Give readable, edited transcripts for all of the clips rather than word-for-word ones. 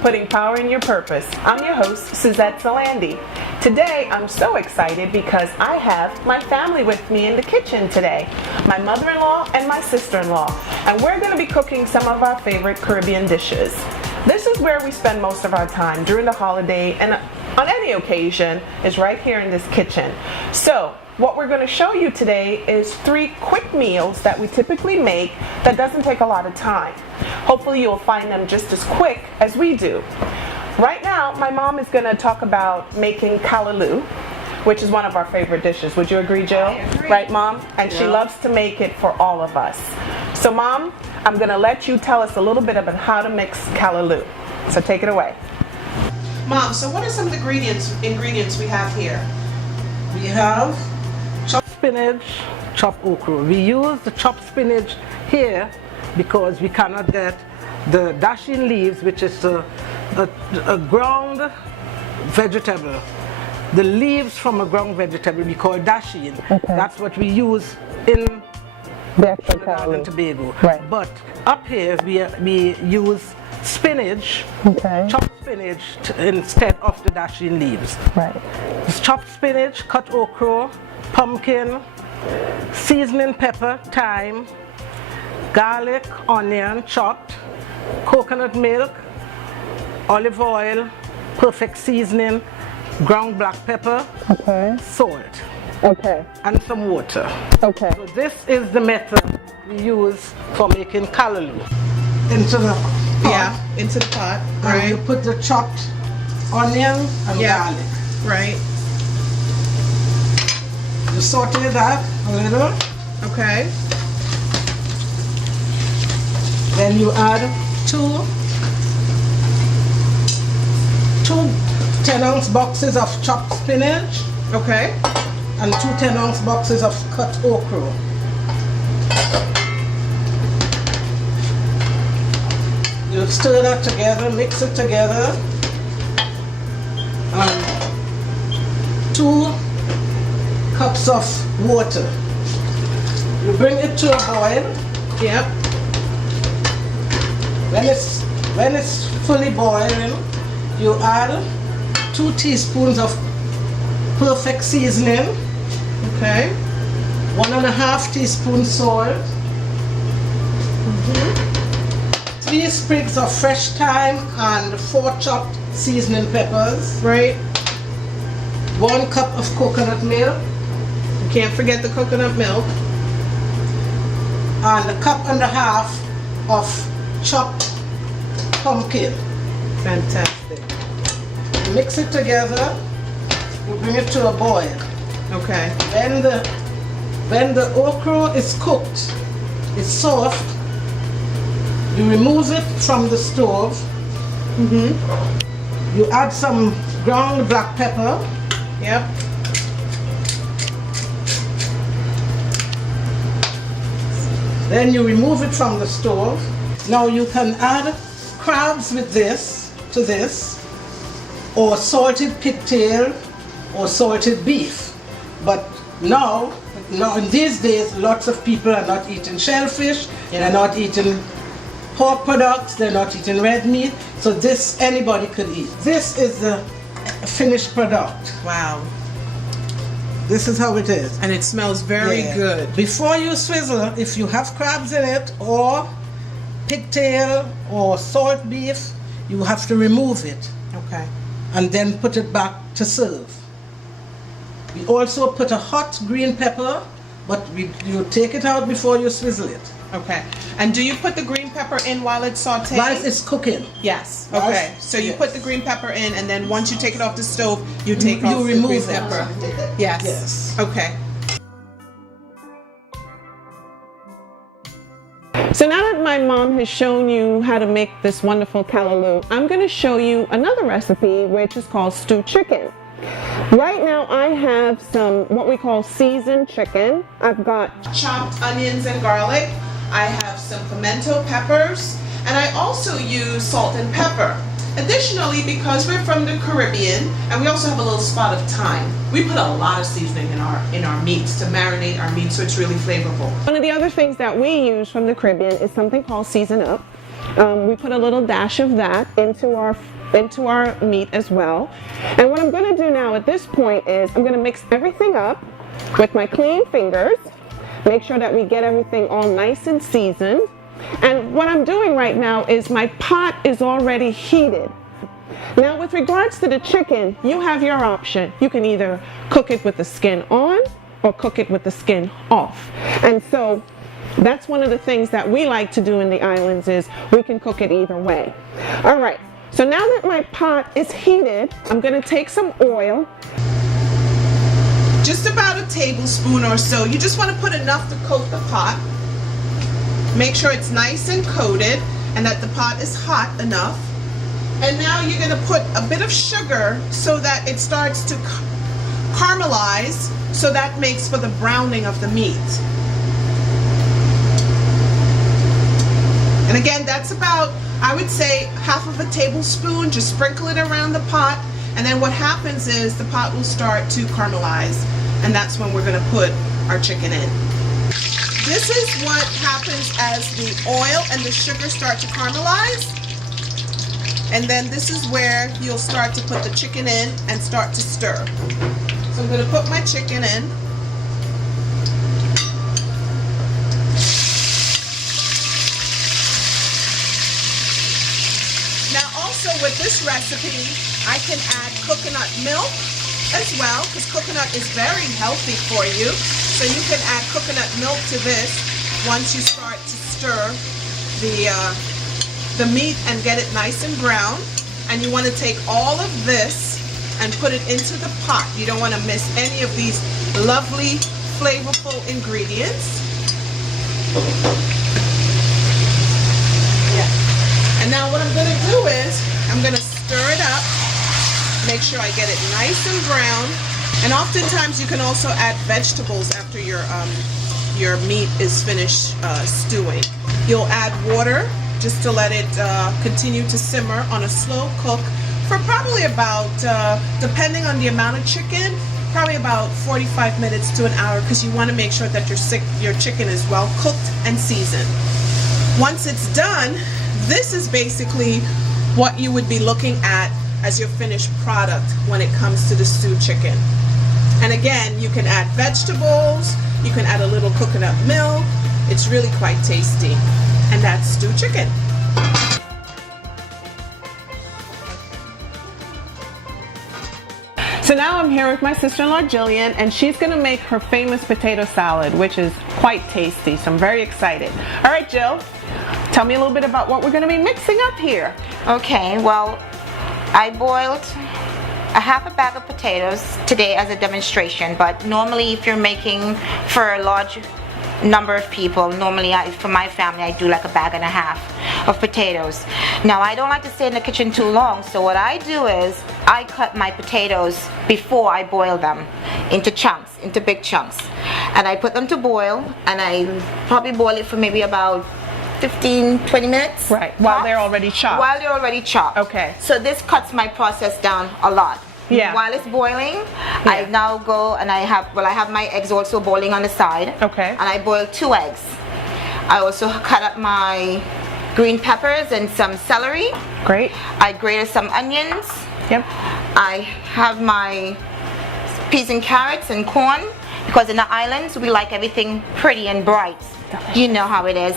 putting power in your purpose. I'm your host, Suzette Salandy. Today, I'm so excited because I have my family with me in the kitchen today. My mother-in-law and my sister-in-law. And we're going to be cooking some of our favorite Caribbean dishes. This is where we spend most of our time during the holiday and on any occasion is right here in this kitchen. So, what we're going to show you today is 3 quick meals that we typically make that doesn't take a lot of time. Hopefully you'll find them just as quick as we do. Right now, my mom is going to talk about making callaloo, which is one of our favorite dishes. Would you agree, Jill? I agree. Right, Mom? And she loves to make it for all of us. So, Mom, I'm going to let you tell us a little bit about how to mix callaloo. So take it away. Mom, so what are some of the ingredients we have here? We have chopped spinach, chopped okra. We use the chopped spinach here because we cannot get the dasheen leaves, which is a ground vegetable. The leaves from a ground vegetable we call dasheen. Okay. That's what we use in The actual Trinidad and Tobago. Right. But up here we use spinach, chopped spinach instead of the dasheen leaves. Right. It's chopped spinach, cut okra, pumpkin, seasoning pepper, thyme, garlic, onion chopped, coconut milk, olive oil, perfect seasoning, ground black pepper, salt, and some water. So this is the method we use for making callaloo. Into the pot. Into the pot. And you put the chopped onion and garlic. Right. You saute that a little. Okay. Then you add two 10-ounce boxes of chopped spinach. Okay. And 2 10-ounce boxes of cut okra. You stir that together, mix it together. And 2 cups of water. You bring it to a boil. Yep. When it's fully boiling, you add 2 teaspoons of perfect seasoning. Okay. 1.5 teaspoons salt. 3 sprigs of fresh thyme and 4 chopped seasoning peppers. Right. 1 cup of coconut milk. You can't forget the coconut milk. And 1.5 cups of chopped pumpkin. Fantastic. Mix it together. You bring it to a boil. Okay. When the okra is cooked, it's soft, you remove it from the stove. You add some ground black pepper. Yep. Then you remove it from the stove. Now you can add crabs with this, or salted pigtail, or salted beef. But now in these days, lots of people are not eating shellfish, they're not eating pork products, they're not eating red meat, so this anybody could eat. This is the finished product. Wow. This is how it is. And it smells very good. Before you swizzle, if you have crabs in it, or pigtail, or salt beef, you have to remove it. Okay. And then put it back to serve. We also put a hot green pepper, but you take it out before you swizzle it. Okay. And do you put the green pepper in while it's sauteing? While it's cooking. Yes. Okay. So you put the green pepper in, and then once you take it off the stove, you take off the green remove it. pepper. Yes. Yes. Okay. So now that my mom has shown you how to make this wonderful callaloo, I'm going to show you another recipe which is called stewed chicken. Right now I have some what we call seasoned chicken. I've got Chopped onions and garlic. I have some pimento peppers, and I also use salt and pepper. Additionally, because we're from the Caribbean and we also have a little spot of thyme, we put a lot of seasoning in our meats to marinate our meat so it's really flavorful. one of the other things that we use from the Caribbean is something called Season Up. We put a little dash of that into our meat as well. And what I'm going to do now at this point is I'm going to mix everything up with my clean fingers. Make sure that we get everything all nice and seasoned. And what I'm doing right now is my pot is already heated. Now with regards to the chicken, you have your option. You can either cook it with the skin on or cook it with the skin off. And so that's one of the things that we like to do in the islands is we can cook it either way. All right, so now that my pot is heated, I'm gonna take some oil. Just about a tablespoon or so. You just want to put enough to coat the pot. Make sure it's nice and coated and that the pot is hot enough. And now you're going to put a bit of sugar so that it starts to caramelize, so that makes for the browning of the meat. And again, that's about, I would say, half of a tablespoon. Just sprinkle it around the pot, and then what happens is the pot will start to caramelize, and that's when we're going to put our chicken in. This is what happens as the oil and the sugar start to caramelize. And then this is where you'll start to put the chicken in and start to stir. So I'm going to put my chicken in. Now also with this recipe, I can add coconut milk as well, because coconut is very healthy for you. So you can add coconut milk to this once you start to stir the meat and get it nice and brown. And you want to take all of this and put it into the pot. You don't want to miss any of these lovely, flavorful ingredients. Yeah. And now what I'm going to do is I'm going to stir it up, make sure I get it nice and brown. And oftentimes you can also add vegetables after your meat is finished stewing. You'll add water just to let it continue to simmer on a slow cook for probably about, depending on the amount of chicken, probably about 45 minutes to an hour, because you want to make sure that your chicken is well cooked and seasoned. Once it's done, this is basically what you would be looking at as your finished product when it comes to the stewed chicken. And again, you can add vegetables, you can add a little coconut milk. It's really quite tasty. And that's stewed chicken. So now I'm here with my sister-in-law Jillian, and she's going to make her famous potato salad, which is quite tasty, so I'm very excited. All right, Jill, tell me a little bit about what we're going to be mixing up here. Okay, well, I boiled a half a bag of potatoes today as a demonstration, but normally if you're making for a large number of people, normally for my family I do like a bag and a half of potatoes. Now I don't like to stay in the kitchen too long, so what I do is I cut my potatoes before I boil them into chunks, into big chunks, and I put them to boil, and I probably boil it for maybe about 15-20 minutes. Right, while they're already chopped. While they're already chopped. Okay. So this cuts my process down a lot. Yeah. While it's boiling, I now go and I have my eggs also boiling on the side. Okay. And I boil 2 eggs. I also cut up my green peppers and some celery. Great. I grated some onions. Yep. I have my peas and carrots and corn, because in the islands we like everything pretty and bright. You know how it is.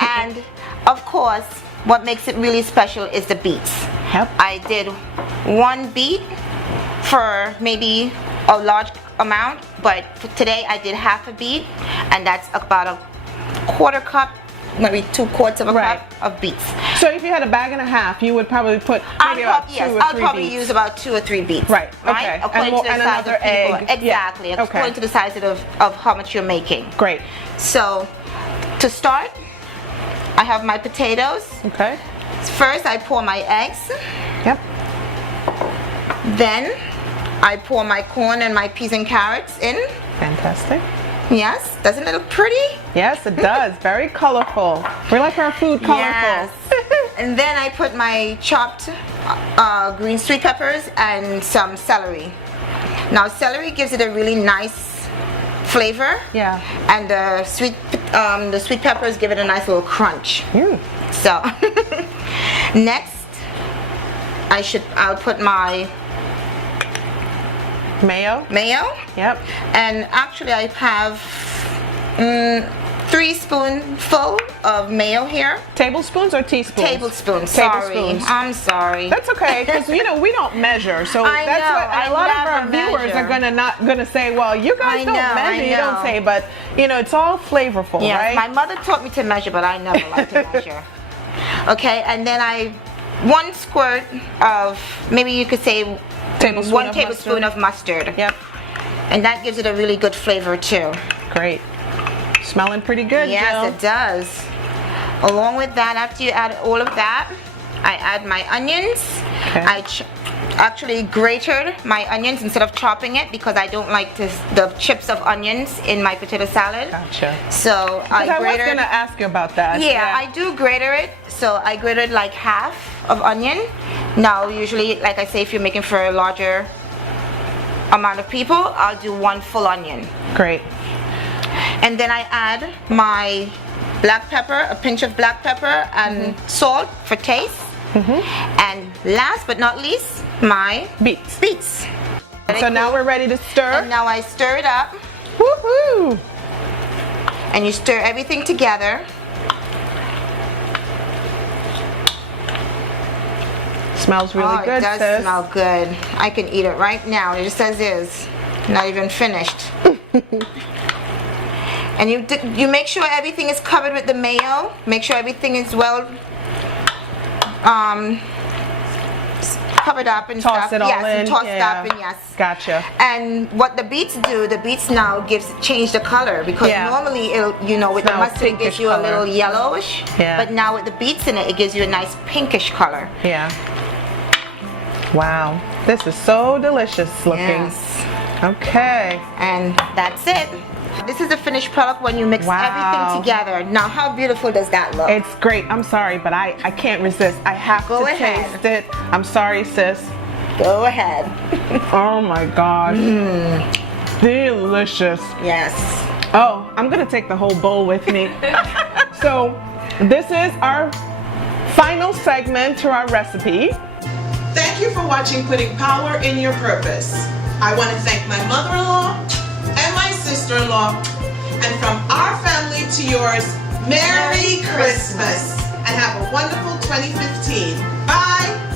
And of course, what makes it really special is the beets. Yep. I did 1 beet for maybe a large amount, but for today I did half a beet, and that's about a 1/4 cup, maybe 2/4 of a cup of beets. So if you had a bag and a half, you would probably put maybe about 2 or 3 I'll probably beets. use about 2 or 3 beets. Right. Okay. According to the and size another of people. egg. Exactly. Yeah. According to the size of how much you're making. Great. So to start, I have my potatoes. Okay. First, I pour my eggs. Yep. Then I pour my corn and my peas and carrots in. Fantastic. Yes, doesn't it look pretty? Yes, it does. Very colorful. We like our food colorful. Yes. And then I put my chopped green sweet peppers and some celery. Now celery gives it a really nice flavor. Yeah. And the sweet peppers give it a nice little crunch. So next I'll put my Mayo? mayo. Yep. And actually I have 3 spoonful of mayo here. Tablespoons or teaspoons? Tablespoons. Sorry. Tablespoons. I'm sorry. That's okay, because you know we don't measure, so I that's know, what and a I lot of our never viewers measure. are not gonna say, well, you guys I don't know, measure, I you don't know. say, but you know it's all flavorful, Yes, right? my mother taught me to measure, but I never like to measure. Okay, and then 1 squirt of, maybe you could say 1 tablespoon of mustard. Yep. And that gives it a really good flavor too. Great. Smelling pretty good, Yes, Jill. it does. Along with that, after you add all of that, I add my onions. Okay. I actually grated my onions instead of chopping it because I don't like the chips of onions in my potato salad. Gotcha. So I I was grated. gonna ask you about that. Yeah, I do grater it. So I grated like half of onion. Now, usually, like I say, if you're making for a larger amount of people, I'll do 1 full onion. Great. And then I add my black pepper, a pinch of black pepper, and salt for taste. And last but not least, my beets. So now we're ready to stir. And now I stir it up. Woohoo! And you stir everything together. Smells really good, It does sis. smell good. I can eat it right now. It just as is. Not even finished. And you make sure everything is covered with the mayo. Make sure everything is well covered up and Toss stuff. it all yes, in. and tossed Yeah. up and yes. Gotcha. And what the beets do, the beets now change the color because Yeah. normally it'll, with the Smells mustard it gives pinkish you a color. little yellowish. Yeah. But now with the beets in it, it gives you a nice pinkish color. Yeah. Wow. This is so delicious looking. Yes. Okay. And that's it. This is the finished product when you mix Wow. everything together. Now, how beautiful does that look? It's great. I'm sorry, but I can't resist. I have Go to ahead. taste it. I'm sorry, sis. Go ahead. Oh my gosh. Delicious. Yes. Oh, I'm gonna take the whole bowl with me. So this is our final segment to our recipe. Thank you for watching Putting Power in Your Purpose. I want to thank my mother-in-law and my sister-in-law, and from our family to yours, Merry Christmas, and have a wonderful 2015. Bye!